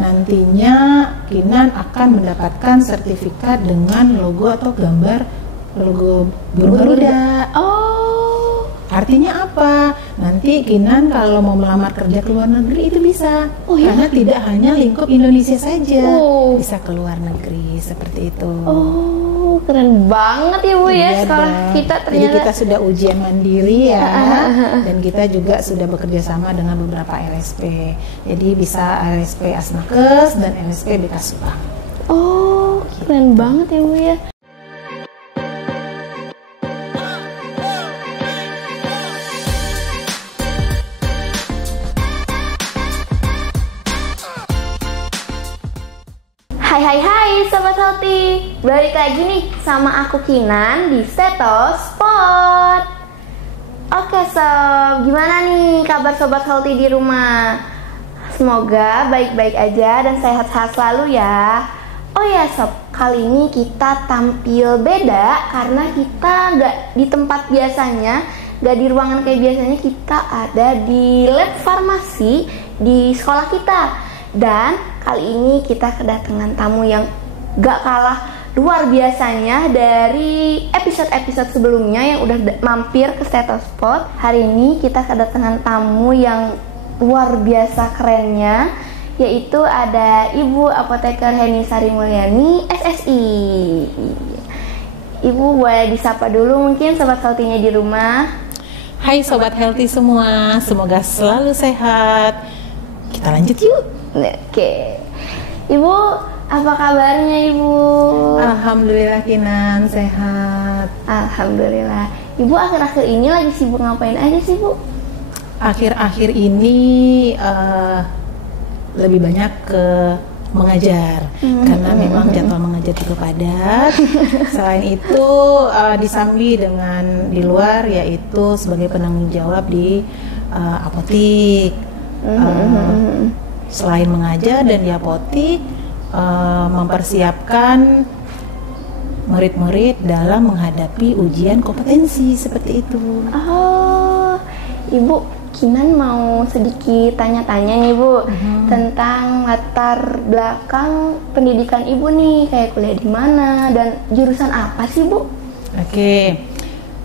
nantinya Kinan akan mendapatkan sertifikat dengan logo atau gambar logo burung Garuda. Oh, Artinya apa? Nanti Kinan kalau mau melamar kerja ke luar negeri itu bisa. Oh, ya? Karena tidak hanya lingkup Indonesia saja, Oh. bisa ke luar negeri seperti itu. oh, keren banget ya Bu ya Iya sekolah dong. kita Jadi ternyata. kita sudah ujian mandiri ya, dan kita juga sudah bekerja sama dengan beberapa LSP. Jadi bisa LSP Asnakes dan LSP BK Subang. Oh, keren banget ya Bu ya. Hai Sobat Healthy, balik lagi nih sama aku Kinan di Stetospot. Oke Sob, gimana nih kabar Sobat Healthy di rumah? Semoga baik-baik aja dan sehat-sehat selalu ya. Oh ya Sob, kali ini kita tampil beda karena kita nggak di tempat biasanya, nggak di ruangan kayak biasanya, kita ada di lab farmasi di sekolah kita. Dan kali ini kita kedatangan tamu yang gak kalah luar biasanya dari episode-episode sebelumnya yang udah mampir ke Stetospot. Hari ini kita kedatangan tamu yang luar biasa kerennya, yaitu ada Ibu Apoteker Heni Sari Mulyani, SSI. Ibu boleh disapa dulu mungkin Sobat Healthy-nya di rumah. Hai Sobat Healthy semua, semoga selalu sehat. Kita lanjut yuk. Oke, Ibu apa kabarnya Ibu? Alhamdulillah Kinan, sehat. Alhamdulillah. Ibu akhir-akhir ini lagi sibuk ngapain aja sih Bu? Akhir-akhir ini lebih banyak ke mengajar, karena memang jadwal mengajar itu padat. Selain itu disambi dengan di luar, yaitu sebagai penanggung jawab di apotik. Selain mengajar dan di apotik, mempersiapkan murid-murid dalam menghadapi ujian kompetensi seperti itu. Oh, Ibu Kinan mau sedikit tanya-tanya nih Bu, tentang latar belakang pendidikan Ibu nih, kayak kuliah di mana dan jurusan apa sih Bu? Oke,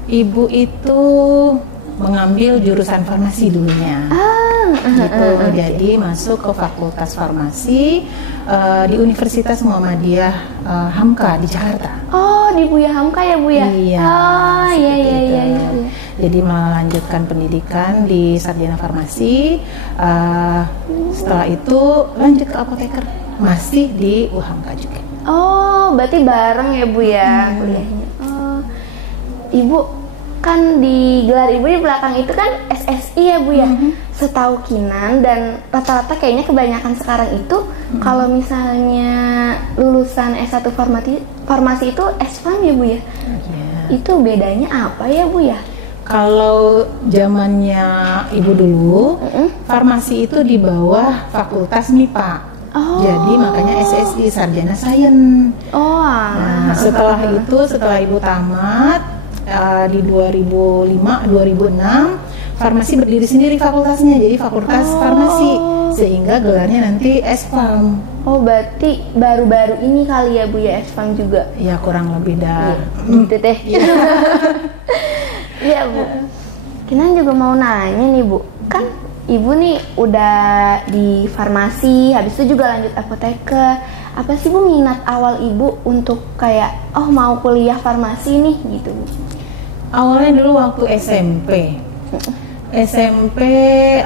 Ibu itu mengambil jurusan farmasi dulunya. Gitu. Jadi masuk ke Fakultas Farmasi di Universitas Muhammadiyah Hamka di Jakarta. Oh, di Buya Hamka ya Bu ya? Iya. Oh, seperti iya. itu. Jadi melanjutkan pendidikan di sarjana farmasi. Setelah itu lanjut ke apoteker, masih di UHAMKA juga. Oh, berarti bareng ya Bu ya kuliahnya. Oh, Ibu kan di gelar Ibu di belakang itu kan SSI ya Bu ya. Setahu Kinan dan rata-rata kayaknya kebanyakan sekarang itu kalau misalnya lulusan S1 farmasi itu S1 ya Bu ya. Itu bedanya apa ya Bu ya? Kalau zamannya Ibu dulu, farmasi itu di bawah Fakultas MIPA. Oh. Jadi makanya SSI, Sarjana Sains. Oh. Nah, setelah itu, setelah Ibu tamat di 2005-2006, farmasi berdiri sendiri fakultasnya, jadi Fakultas Farmasi, sehingga gelarnya nanti S-Farm. Oh, berarti baru-baru ini kali ya Bu ya S-Farm juga? Ya kurang lebih dah. Gitu deh. Iya Bu. Kinan juga mau nanya nih Bu, kan Ibu nih udah di farmasi, habis itu juga lanjut apoteker. Apa sih Bu minat awal Ibu untuk kayak mau kuliah farmasi nih gitu Bu? Awalnya dulu waktu SMP.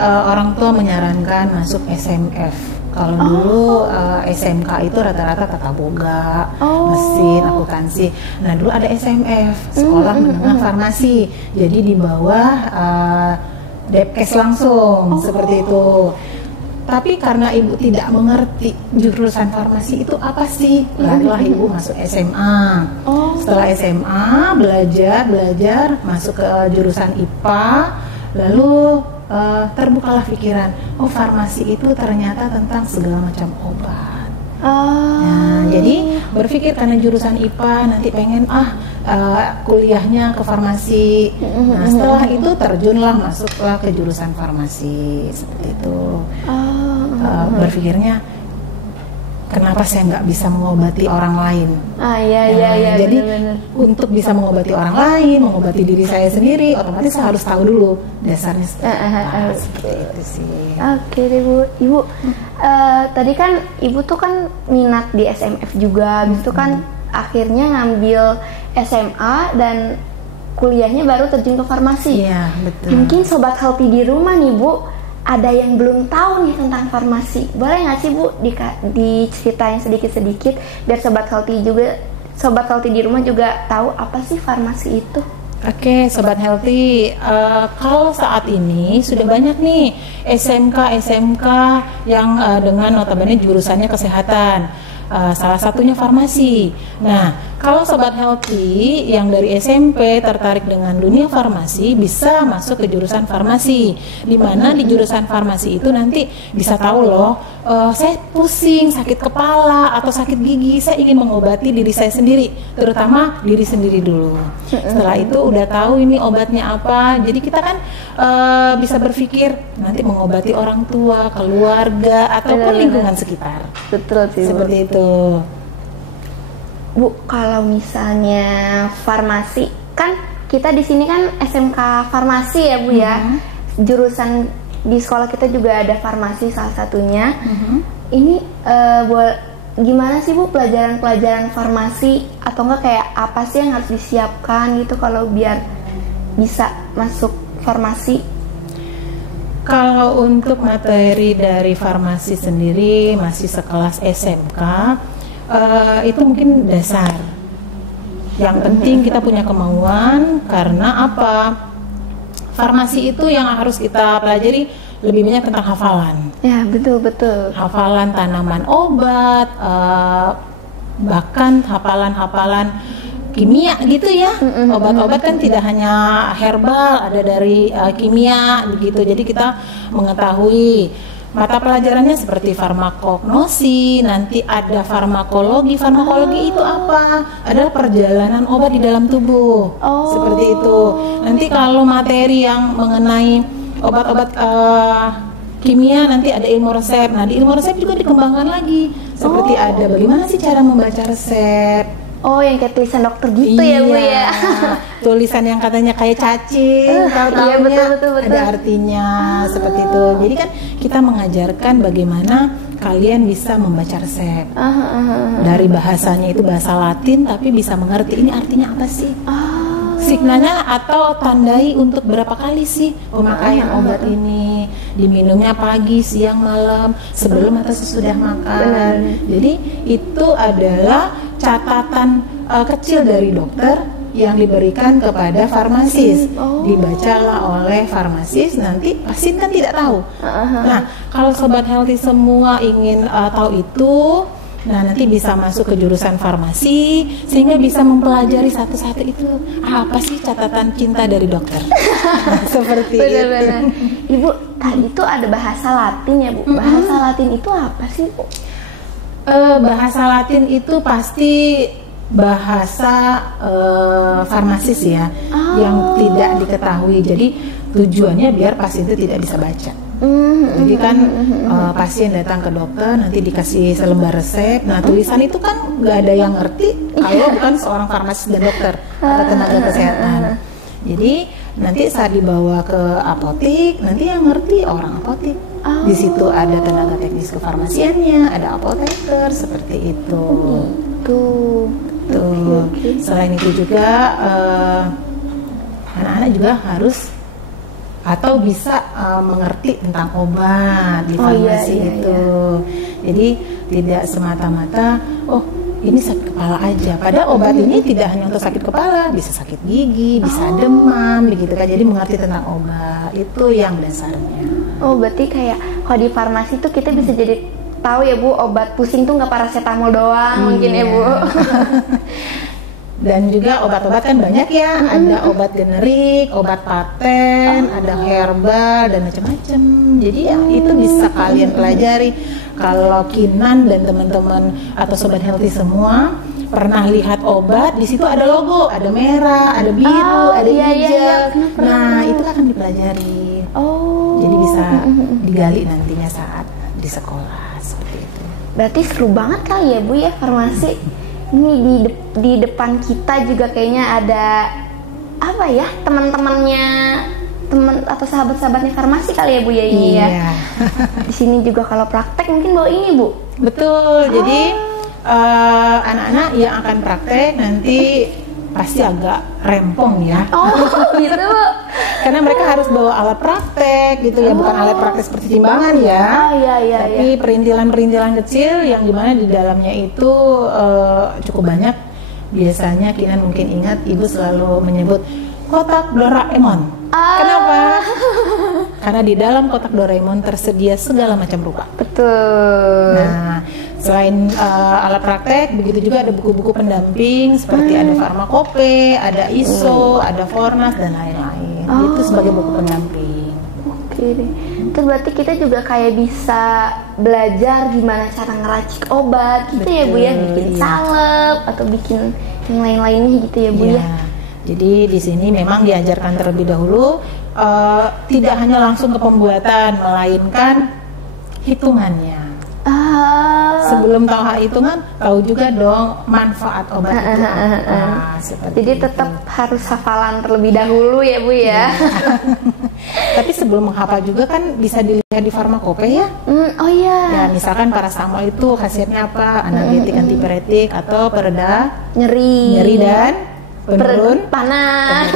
Orang tua menyarankan masuk SMF. Kalau dulu SMK itu rata-rata tata boga, mesin, akuntansi. Nah dulu ada SMF, Sekolah Menengah Farmasi. Jadi di bawah Depkes langsung, seperti itu. Tapi karena Ibu tidak mengerti jurusan farmasi itu apa sih, barulah Ibu masuk SMA. Setelah SMA belajar masuk ke jurusan IPA, lalu terbukalah pikiran, farmasi itu ternyata tentang segala macam obat. Nah, jadi berpikir karena jurusan IPA nanti pengen kuliahnya ke farmasi. Nah, setelah itu terjunlah masuklah ke jurusan farmasi seperti itu. Berpikirnya kenapa saya nggak bisa mengobati orang lain. Iya, Jadi bener-bener. untuk bisa mengobati orang lain, mengobati diri saya sendiri, otomatis saya harus tahu dulu dasarnya seperti itu sih. Oke deh Bu. Ibu, tadi kan Ibu tuh kan minat di SMF juga, habis itu kan akhirnya ngambil SMA dan kuliahnya baru terjun ke farmasi. Iya, betul. Mungkin Sobat Healthy di rumah nih Bu, ada yang belum tahu nih tentang farmasi. Boleh nggak sih Bu diceritain sedikit-sedikit biar Sobat Healthy di rumah juga tahu apa sih farmasi itu? Oke, Sobat Healthy, kalau saat ini sudah banyak nih SMK yang dengan notabene jurusannya kesehatan. Salah satunya farmasi. Nah, kalau Sobat Healthy yang dari SMP tertarik dengan dunia farmasi bisa masuk ke jurusan farmasi, di mana di jurusan farmasi itu nanti bisa tahu loh, saya pusing, sakit kepala atau sakit gigi, saya ingin mengobati diri saya sendiri, terutama diri sendiri dulu. Setelah itu udah tahu ini obatnya apa, jadi kita kan bisa berpikir nanti mengobati orang tua, keluarga ataupun lingkungan sekitar. Betul sih. Seperti itu. Bu, kalau misalnya farmasi, kan kita di sini kan SMK farmasi ya Bu ya. Jurusan di sekolah kita juga ada farmasi salah satunya. Ini gimana sih Bu pelajaran-pelajaran farmasi, atau enggak kayak apa sih yang harus disiapkan gitu kalau biar bisa masuk farmasi? Kalau untuk materi dari farmasi sendiri masih sekelas SMK, itu mungkin dasar. Yang penting kita punya kemauan, karena apa? Farmasi itu yang harus kita pelajari lebih banyak tentang hafalan. Ya, betul. Hafalan tanaman obat, bahkan hafalan kimia gitu ya. Obat-obat kan tidak hanya herbal, ada dari kimia begitu. Jadi kita mengetahui mata pelajarannya seperti farmakognosi, nanti ada farmakologi. Farmakologi itu apa? Adalah perjalanan obat di dalam tubuh. Seperti itu. Nanti kalau materi yang mengenai obat-obat kimia, nanti ada ilmu resep. Nah, di ilmu resep juga dikembangkan lagi. Seperti ada bagaimana sih cara membaca resep. Oh, yang kayak tulisan dokter gitu ya Bu ya. Tulisan yang katanya kayak cacing, iya, betul. ada artinya seperti itu. Jadi kan kita mengajarkan bagaimana kalian bisa membaca resep. Dari bahasanya itu bahasa Latin, tapi bisa mengerti ini artinya apa sih. Signalnya atau tandai untuk berapa kali sih pemakaian obat ini, diminumnya pagi, siang, malam, sebelum atau sesudah makan. Jadi itu adalah catatan kecil dari dokter yang diberikan kepada farmasis. Dibacalah oleh farmasis, nanti pasien kan tidak tahu. Nah, kalau Sobat Healthy semua ingin tahu itu, nah nanti bisa masuk ke jurusan farmasi sehingga bisa mempelajari satu-satu itu apa sih catatan cinta dari dokter. Seperti itu. Ibu, tadi itu ada bahasa Latin ya Bu. Bahasa Latin itu apa sih Bu? Bahasa Latin itu pasti bahasa farmasis ya, yang tidak diketahui. Jadi tujuannya biar pasien itu tidak bisa baca. Jadi kan pasien datang ke dokter, nanti dikasih selembar resep. Nah, tulisan itu kan nggak ada yang ngerti kalau bukan seorang farmasis dan dokter atau tenaga kesehatan. Jadi nanti saat dibawa ke apotik, nanti yang ngerti orang apotik. Di situ ada tenaga teknis kefarmasiannya, ada apoteker, seperti itu. Tuh. Selain itu juga anak-anak juga harus atau bisa mengerti tentang obat di farmasi itu. Jadi tidak semata-mata ini sakit kepala aja. Padahal obat ini tidak hanya untuk sakit kepala, bisa sakit gigi, bisa demam, begitu kan. Jadi mengerti tentang obat itu yang dasarnya. Berarti kayak kalau di farmasi tuh kita bisa jadi tahu ya Bu, obat pusing tuh nggak paracetamol doang mungkin ya Bu. Dan juga obat-obat kan banyak ya, ada obat generik, obat paten, ada herbal dan macam-macam. Jadi ya itu bisa kalian pelajari. Kalau Kinan dan teman-teman atau Sobat Healthy semua pernah lihat obat, di situ ada logo, ada merah, ada biru, ada hijau. Nah, itu akan dipelajari. Jadi bisa digali nantinya saat di sekolah seperti itu. Berarti seru banget kali ya Bu ya farmasi. Ini di depan kita juga kayaknya ada apa ya, teman-temannya teman atau sahabat-sahabatnya farmasi kali ya Bu ya ini ya. Di sini juga kalau praktek mungkin bawa ini Bu. Betul. Jadi anak-anak yang akan praktek nanti pasti agak rempong ya. Oh gitu Bu. Karena mereka harus bawa alat praktek gitu ya, bukan alat praktek seperti timbangan ya. Iya. Tapi perintilan-perintilan kecil yang dimana di dalamnya itu cukup banyak. Biasanya Kinan mungkin ingat ibu selalu menyebut kotak Doraemon. Kenapa? Karena di dalam kotak Doraemon tersedia segala macam rupa. Betul. Nah, selain alat praktek, begitu juga ada buku-buku pendamping seperti ada farmakope, ada ISO, ada Fornas dan lain-lain. Itu sebagai buku pendamping. Oke deh. Itu berarti kita juga kayak bisa belajar gimana cara ngeracik obat gitu. Betul, ya Bu ya, bikin salep atau bikin yang lain-lainnya gitu ya Bu ya. Jadi di sini memang diajarkan terlebih dahulu tidak hanya langsung ke pembuatan, melainkan hitungannya. Sebelum tahu hitungan, tahu juga dong manfaat obat itu apa. Jadi tetap harus hafalan terlebih dahulu ya Bu ya. Tapi sebelum menghafal juga kan bisa dilihat di farmakope ya. Oh iya. Ya misalkan paracetamol itu khasiatnya apa, analgetik, antipiretik atau pereda nyeri dan penurun panas.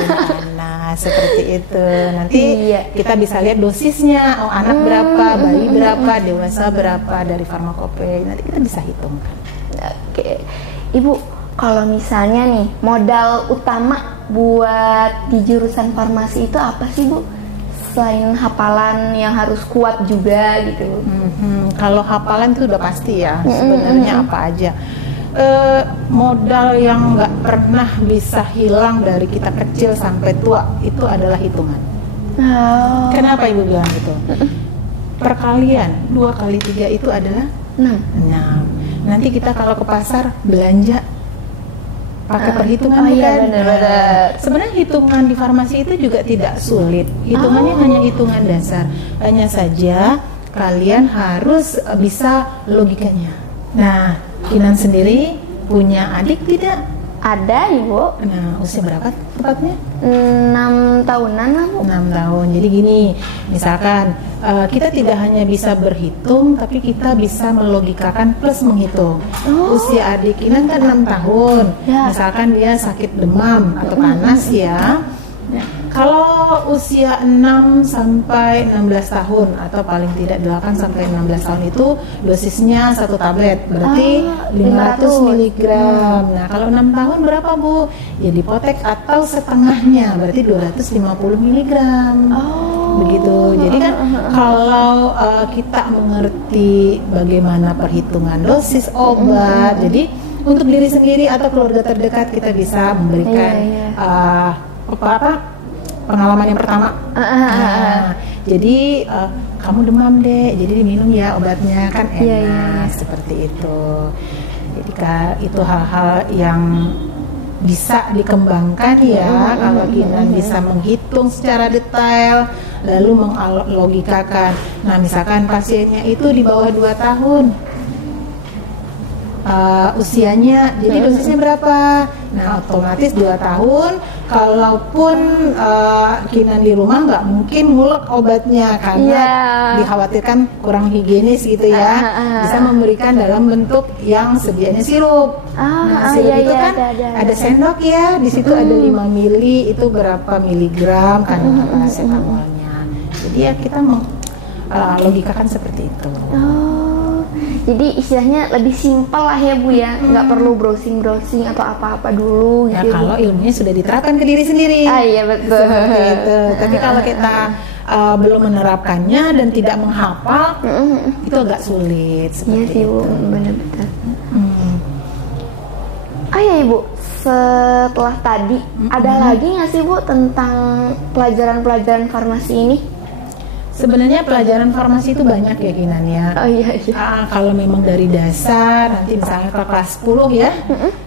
Seperti itu. Nanti kita bisa lihat dosisnya, anak berapa, bayi berapa, dewasa berapa dari farmakope. Nanti kita bisa hitung. Oke. Ibu, kalau misalnya nih modal utama buat di jurusan farmasi itu apa sih Bu? Selain hafalan yang harus kuat juga gitu. Kalau hafalan itu udah pasti ya. Sebenarnya apa aja. Modal yang nggak pernah bisa hilang dari kita kecil sampai tua itu adalah hitungan. Kenapa Ibu bilang gitu? Perkalian 2 kali 3 itu adalah 6. Nanti kita kalau ke pasar belanja pakai perhitungan bukan? Iya, benar. Sebenarnya hitungan di farmasi itu juga tidak sulit. Hitungannya hanya hitungan dasar. Hanya saja kalian harus bisa logikanya. Nah, Kinan sendiri punya adik tidak? Ada Ibu. Nah, usia berapa tepatnya? 6 tahunan lah Bu. 6 tahun. Jadi gini, misalkan kita tidak hanya bisa berhitung, tapi kita bisa melogikakan plus menghitung. Usia adik Kinan kan 6 tahun. Misalkan dia sakit demam atau panas ya. Kalau usia 6 sampai 16 tahun atau paling tidak 8 sampai 16 tahun itu dosisnya 1 tablet, berarti 500 mg. Nah, kalau 6 tahun berapa Bu? Ya dipotek atau setengahnya, berarti 250 mg. Begitu. Jadi kan kalau kita mengerti bagaimana perhitungan dosis obat, jadi untuk diri sendiri atau keluarga terdekat kita bisa memberikan pengalaman yang pertama. Jadi kamu demam deh, jadi diminum ya obatnya kan enak. Seperti itu. Jadi itu hal-hal yang bisa dikembangkan ya kalau Kinan bisa menghitung secara detail lalu menglogikakan. Nah misalkan pasiennya itu di bawah 2 tahun usianya, jadi dosisnya berapa? Nah otomatis 2 tahun, kalaupun Kinan di rumah nggak mungkin ngulek obatnya karena dikhawatirkan kurang higienis gitu ya. Bisa memberikan dalam bentuk yang sedianya sirup. Nah sirup itu kan ada sendok ya, di situ ada 5 mili, itu berapa miligram kandungan paracetamolnya. Jadi ya kita logikakan seperti itu. Jadi istilahnya lebih simpel lah ya Bu ya, nggak perlu browsing atau apa-apa dulu gitu. Ya kalau ilmunya sudah diterapkan ke diri sendiri. Iya betul. Seperti itu. Tapi kalau kita belum menerapkannya dan tidak menghafal, itu agak sulit. Iya sih Bu, benar-benar. Ya Ibu, setelah tadi ada lagi nggak sih Bu tentang pelajaran-pelajaran farmasi ini? Sebenarnya pelajaran farmasi itu banyak ya Kinan ya. Oh iya iya. Kalau memang dari dasar nanti misalnya ke kelas 10 ya.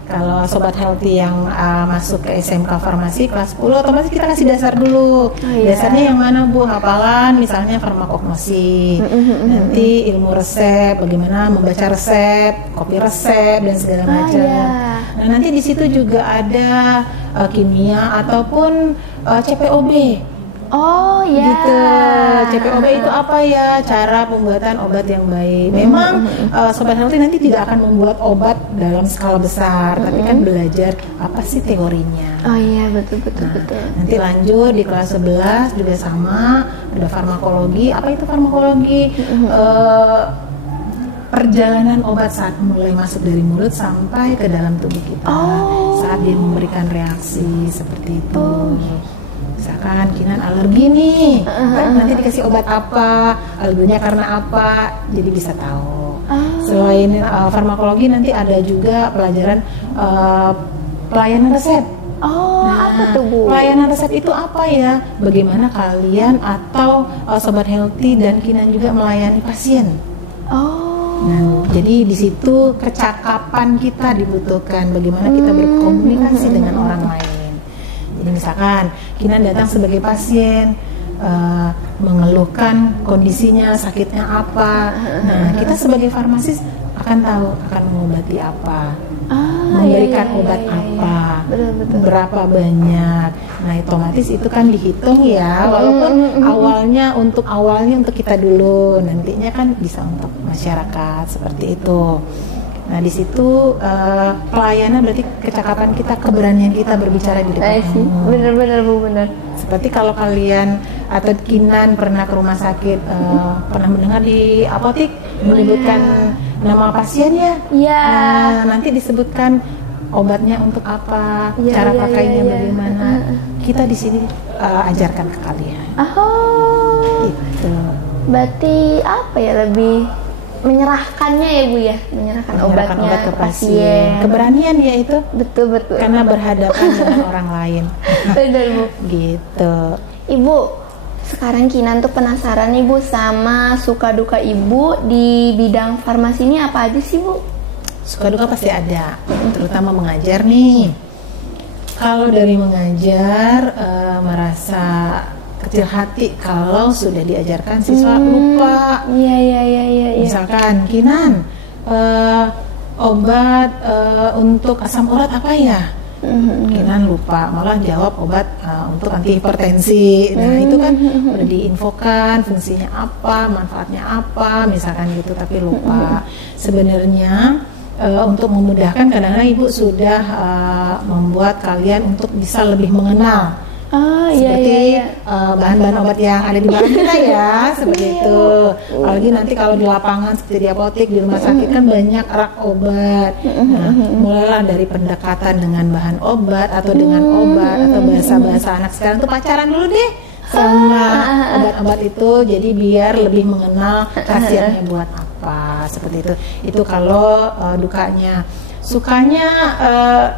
Kalau sobat healthy yang masuk ke SMK farmasi kelas 10 otomatis kita kasih dasar dulu. Iya. Dasarnya yang mana Bu? Hafalan misalnya farmakognosi. Nanti ilmu resep, bagaimana membaca resep, kopi resep dan segala macam. Iya. Nah, nanti di situ juga ada kimia ataupun CPOB. Oh ya. Gitu. CPOB itu apa ya? Cara pembuatan obat yang baik. Memang sobat healthy nanti tidak akan membuat obat dalam skala besar, tapi kan belajar apa sih teorinya. Oh iya, betul. Nanti lanjut di kelas 11 juga sama, ada farmakologi. Apa itu farmakologi? Perjalanan obat saat mulai masuk dari mulut sampai ke dalam tubuh kita. Saat dia memberikan reaksi seperti itu. Misalkan Kinan alergi nih, nanti dikasih obat apa, alerginya karena apa, jadi bisa tahu. Selain farmakologi nanti ada juga pelajaran pelayanan resep. Apa tuh Bu? Pelayanan resep itu apa ya? Bagaimana kalian atau sobat healthy dan Kinan juga melayani pasien? Nah, jadi di situ kecakapan kita dibutuhkan, bagaimana kita berkomunikasi dengan orang lain. Jadi misalkan Kinan datang sebagai pasien, mengeluhkan kondisinya, sakitnya apa. Nah, kita sebagai farmasis akan tahu akan mengobati apa, memberikan obat apa, betul. berapa banyak. Nah, otomatis itu kan dihitung ya, walaupun awalnya untuk kita dulu, nantinya kan bisa untuk masyarakat seperti itu. Nah, di situ pelayanan berarti kecakapan kita, keberanian kita berbicara di depan umum. Bener Bu, bener. Seperti kalau kalian atau Kinan pernah ke rumah sakit, pernah mendengar di apotek menyebutkan nama pasiennya. Iya. Nah, nanti disebutkan obatnya untuk apa, cara pakainya bagaimana. Kita di sini ajarkan ke kalian. Gitu. Berarti apa ya, lebih menyerahkannya ya Bu ya, menyerahkan obatnya obat ke pasien. Keberanian ya itu. Betul. Karena berhadapan dengan orang lain. Benar Bu. Gitu. Ibu, sekarang Kinan tuh penasaran nih Bu sama suka duka Ibu di bidang farmasi ini apa aja sih Bu? Suka duka pasti ada, terutama mengajar nih. Kalau dari mengajar merasa kecil hati kalau sudah diajarkan siswa lupa. Iya. Misalkan Kinan obat untuk asam urat apa ya? Kinan lupa, malah jawab obat untuk anti hipertensi. Nah, itu kan udah diinfokan fungsinya apa, manfaatnya apa, misalkan gitu, tapi lupa. Sebenarnya untuk memudahkan, kadang-kadang Ibu sudah membuat kalian untuk bisa lebih mengenal seperti bahan-bahan obat yang ada di barang kita ya, seperti itu. Apalagi nanti kalau di lapangan seperti di apotek, di rumah sakit kan banyak rak obat. Nah, mulailah dari pendekatan dengan bahan obat atau dengan obat atau bahasa-bahasa anak sekarang tuh pacaran dulu deh sama obat-obat itu, jadi biar lebih mengenal khasiatnya buat apa, seperti itu. Itu kalau dukanya. Sukanya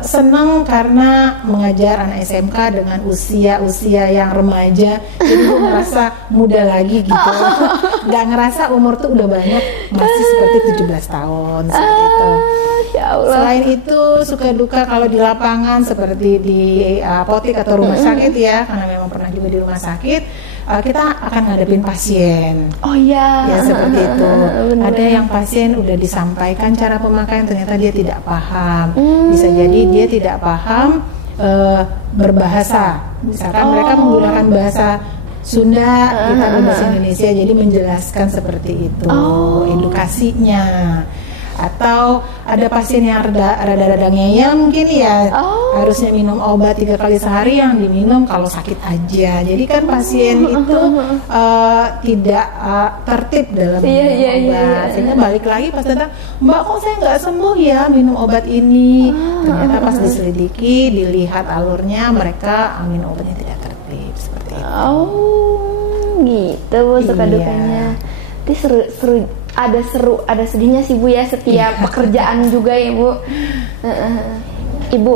senang karena mengajar anak SMK dengan usia yang remaja, jadi gue ngerasa muda lagi gitu. Gak ngerasa umur tuh udah banyak, masih seperti 17 tahun seperti itu. Ya Allah. Selain itu suka duka kalau di lapangan seperti di apotek atau rumah sakit ya, karena memang pernah juga di rumah sakit, kita akan ngadepin pasien. Oh iya. Ya seperti itu. Bener. Ada yang pasien udah disampaikan cara pemakaian, ternyata dia tidak paham. Bisa jadi dia tidak paham berbahasa. Misalkan mereka menggunakan bahasa Sunda, kita berbahasa Indonesia, jadi menjelaskan seperti itu edukasinya. Atau ada pasien yang rada-rada ngeyel mungkin ya, harusnya minum obat 3 kali sehari, yang diminum kalau sakit aja. Jadi kan pasien itu tidak tertib dalam minum obat. Sehingga balik lagi pas datang, Mbak kok saya nggak sembuh ya minum obat ini. Ternyata pas diselidiki, dilihat alurnya, mereka minum obatnya tidak tertib seperti itu. Gitu Bu, suka dukanya. Itu seru. Ada sedihnya sih Bu ya, setiap pekerjaan juga ya Bu. Ibu,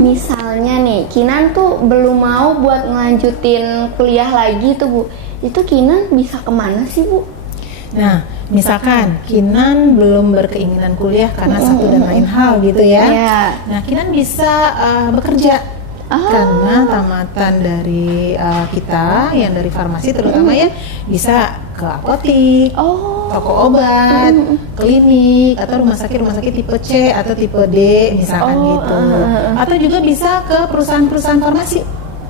misalnya nih Kinan tuh belum mau buat ngelanjutin kuliah lagi tuh Bu, itu Kinan bisa kemana sih Bu? Nah, misalkan Kinan belum berkeinginan kuliah karena satu dan lain hal gitu ya. Nah, Kinan bisa bekerja. Karena tamatan dari kita yang dari farmasi terutama ya bisa ke apotik, toko obat, klinik atau rumah sakit tipe C atau tipe D misalkan gitu. Atau juga bisa ke perusahaan-perusahaan farmasi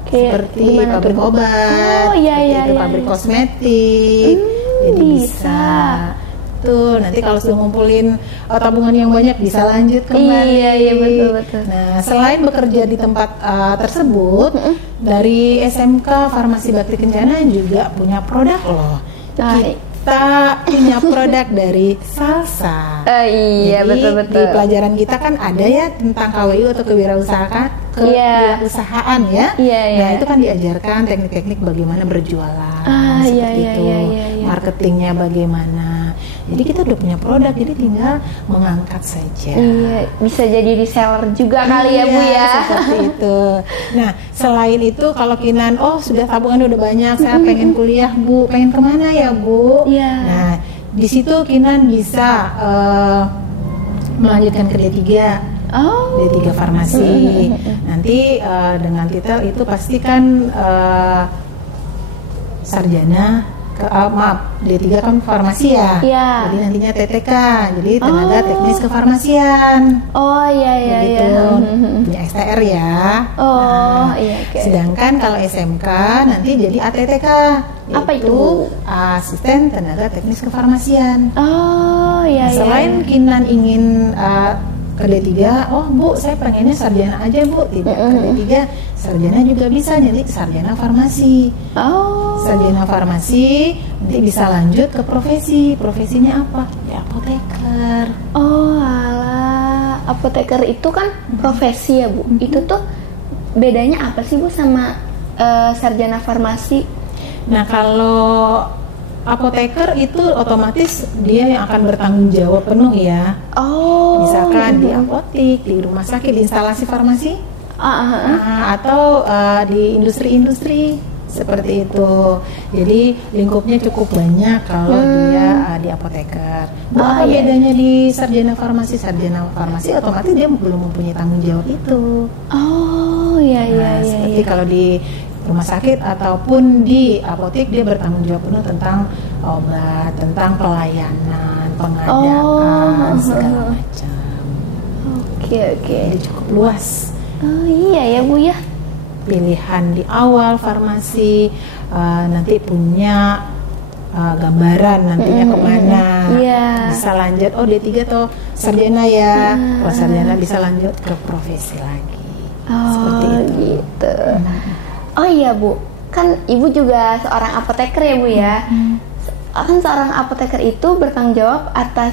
seperti pabrik obat, pabrik kosmetik. Jadi bisa. Tuh, nanti kalau sudah ngumpulin tabungan yang banyak bisa lanjut kembali. Iya betul. Nah, selain bekerja di tempat tersebut, dari SMK Farmasi Bakti Kencana juga punya produk loh. Kita punya produk dari salsa. Iya. Jadi, betul. di pelajaran kita kan ada ya tentang KWU atau kewirausahaan ya. Nah, itu kan diajarkan teknik-teknik bagaimana berjualan, seperti itu. Marketingnya bagaimana. Jadi kita udah punya produk, jadi tinggal mengangkat saja. Iya, bisa jadi reseller juga kali ya Bu ya. Seperti itu. Nah, selain itu kalau Kinan, sudah tabungan udah banyak, saya pengen kuliah Bu, pengen kemana ya Bu? Nah, di situ Kinan bisa melanjutkan ke D3. D3 farmasi. Nanti dengan titel itu pasti kan sarjana. D3 kan farmasi ya. Jadi nantinya TTK, jadi tenaga teknis kefarmasian. Begitu. Punya STR ya. Sedangkan kalau SMK nanti jadi ATTK. Apa itu? Asisten tenaga teknis kefarmasian. Selain Kinan ingin ke D3, Bu, saya pengennya sarjana aja Bu, tidak ke D3, sarjana juga bisa, jadi sarjana farmasi. Sarjana farmasi, nanti bisa lanjut ke profesinya apa? Ya apoteker. Apoteker itu kan profesi ya Bu, itu tuh bedanya apa sih Bu sama sarjana farmasi? Nah, kalau apoteker itu otomatis dia yang akan bertanggung jawab penuh ya. Misalkan di apotik, di rumah sakit, di instalasi farmasi, atau di industri-industri seperti itu. Jadi lingkupnya cukup banyak kalau dia di apoteker. Apa bedanya di sarjana farmasi? Sarjana farmasi otomatis dia belum mempunyai tanggung jawab itu. Seperti kalau di rumah sakit ataupun di apotek dia bertanggung jawab penuh tentang obat, tentang pelayanan, pengadaan, segala macam. Jadi cukup luas. Iya ya Bu ya. Pilihan di awal farmasi, nanti punya gambaran nantinya kemana. Bisa lanjut, D3 atau sarjana ya. Kalau sarjana bisa lanjut ke profesi lagi. Seperti itu. Gitu. Oh iya Bu, kan Ibu juga seorang apoteker ya Bu ya. Kan seorang apoteker itu bertanggung jawab atas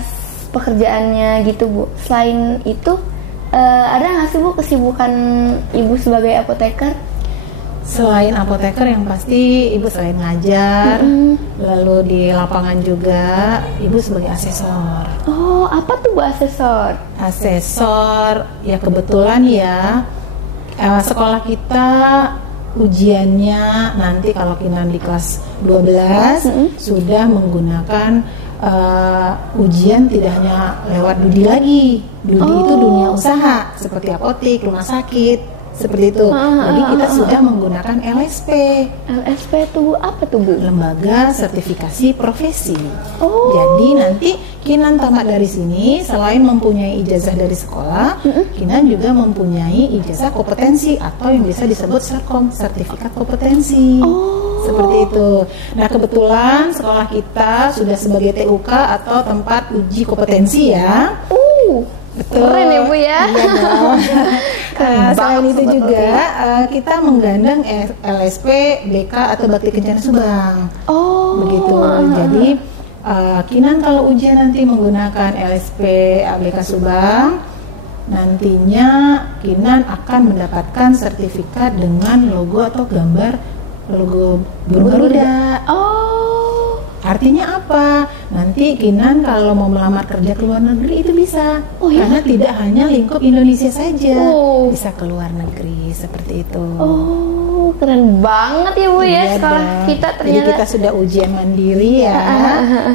pekerjaannya gitu Bu. Selain itu, ada nggak sih Bu kesibukan Ibu sebagai apoteker? Selain apoteker yang pasti Ibu selain ngajar, lalu di lapangan juga Ibu sebagai asesor. Apa tuh Bu asesor? Asesor ya kebetulan ya sekolah kita ujiannya nanti kalau Kinan di kelas 12 sudah menggunakan ujian tidak hanya lewat Dudi lagi. Dudi itu dunia usaha seperti apotik, rumah sakit, seperti itu. Jadi kita sudah menggunakan LSP. LSP itu apa tuh Bu? Lembaga Sertifikasi Profesi. Jadi nanti Kinan tamat dari sini selain mempunyai ijazah dari sekolah, Kinan juga mempunyai ijazah kompetensi atau yang bisa disebut Serkom, sertifikat kompetensi. Seperti itu. Nah, kebetulan sekolah kita sudah sebagai TUK atau tempat uji kompetensi ya. Betul. Keren ya Bu ya. Iya dong. Selain itu juga kita menggandeng LSP, BK atau Bakti Kencana Subang. Begitu. Jadi Kinan kalau ujian nanti menggunakan LSP BK Subang, nantinya Kinan akan mendapatkan sertifikat dengan logo atau gambar logo burung Garuda. Artinya apa? Nanti Kinan kalau mau melamar kerja ke luar negeri itu bisa. Karena tidak hanya lingkup Indonesia saja, bisa ke luar negeri seperti itu. keren banget ya Bu ya, Iya sekolah dong. kita Jadi ternyata. kita sudah ujian mandiri ya,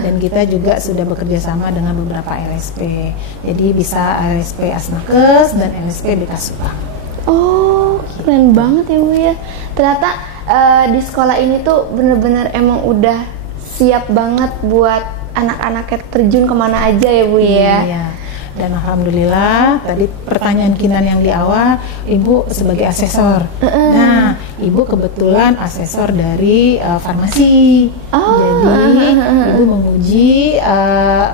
dan kita juga sudah bekerja sama dengan beberapa LSP. Jadi bisa LSP Asnakes dan LSP BK Subang. Oh, keren banget ya Bu ya. Ternyata di sekolah ini tuh bener-bener emang udah siap banget buat anak-anaknya terjun kemana aja ya Bu ya. Iya. Dan alhamdulillah tadi pertanyaan Kinan yang di awal, Ibu sebagai asesor. Nah, Ibu kebetulan asesor dari farmasi. Jadi Ibu menguji,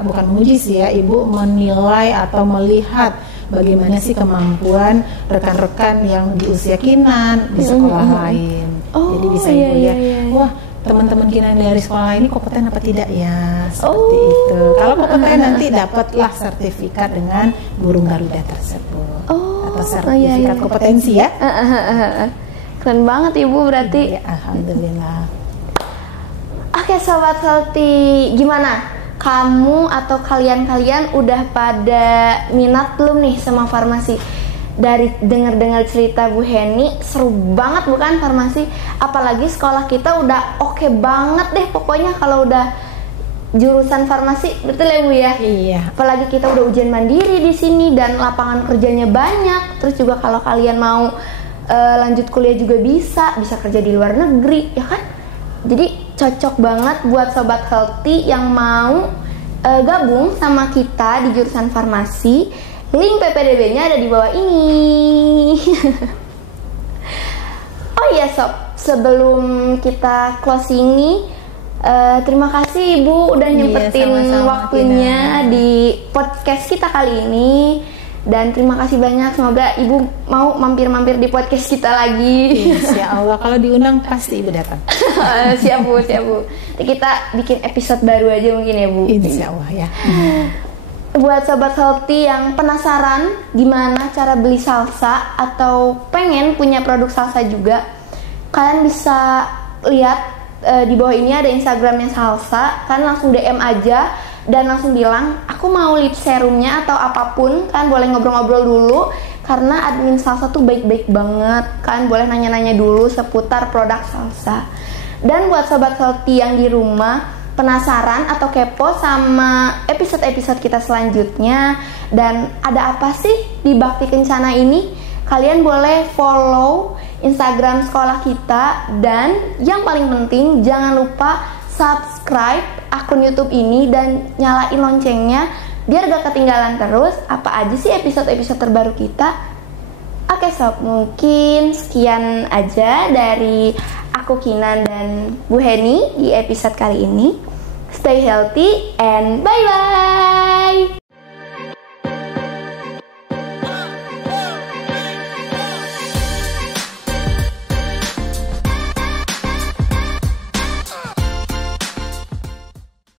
bukan menguji sih ya, Ibu menilai atau melihat bagaimana sih kemampuan rekan-rekan yang di usia Kinan di sekolah lain. Jadi bisa Ibu lihat, wah teman-teman Kinan dari sekolah ini kompeten apa tidak ya, seperti itu. Kalau kompeten nanti dapatlah sertifikat dengan burung Garuda tersebut atau sertifikat kompetensi ya. Keren banget Ibu berarti. Ya, alhamdulillah. Oke Sobat Healthy, gimana? Kamu atau kalian-kalian udah pada minat belum nih sama farmasi? Dari dengar-dengar cerita Bu Heni, seru banget bukan farmasi? Apalagi sekolah kita udah oke banget deh pokoknya kalau udah jurusan farmasi, betul ya Bu ya? Iya. Apalagi kita udah ujian mandiri di sini dan lapangan kerjanya banyak. Terus juga kalau kalian mau lanjut kuliah juga bisa kerja di luar negeri, ya kan? Jadi cocok banget buat Sobat Healthy yang mau gabung sama kita di jurusan farmasi. Link PPDB-nya ada di bawah ini. Oh iya Sob, sebelum kita closing nih, terima kasih Ibu udah nyempetin waktunya di podcast kita kali ini. Dan terima kasih banyak, semoga Ibu mau mampir-mampir di podcast kita lagi. Insya Allah, kalau diundang pasti Ibu datang. Siap Bu. Nanti kita bikin episode baru aja mungkin ya Bu. Insya Allah ya. Buat Sobat Healthy yang penasaran gimana cara beli salsa atau pengen punya produk salsa juga, kalian bisa lihat di bawah ini ada Instagramnya salsa. Kalian langsung DM aja dan langsung bilang aku mau lip serumnya atau apapun. Kalian boleh ngobrol-ngobrol dulu karena admin salsa tuh baik-baik banget. Kalian boleh nanya-nanya dulu seputar produk salsa. Dan buat Sobat Healthy yang di rumah penasaran atau kepo sama episode-episode kita selanjutnya dan ada apa sih di Bakti Kencana ini, kalian boleh follow Instagram sekolah kita dan yang paling penting jangan lupa subscribe akun YouTube ini dan nyalain loncengnya biar gak ketinggalan terus apa aja sih episode-episode terbaru kita. Oke Sob, mungkin sekian aja dari aku Kinan dan Bu Heni di episode kali ini. Stay healthy and bye-bye.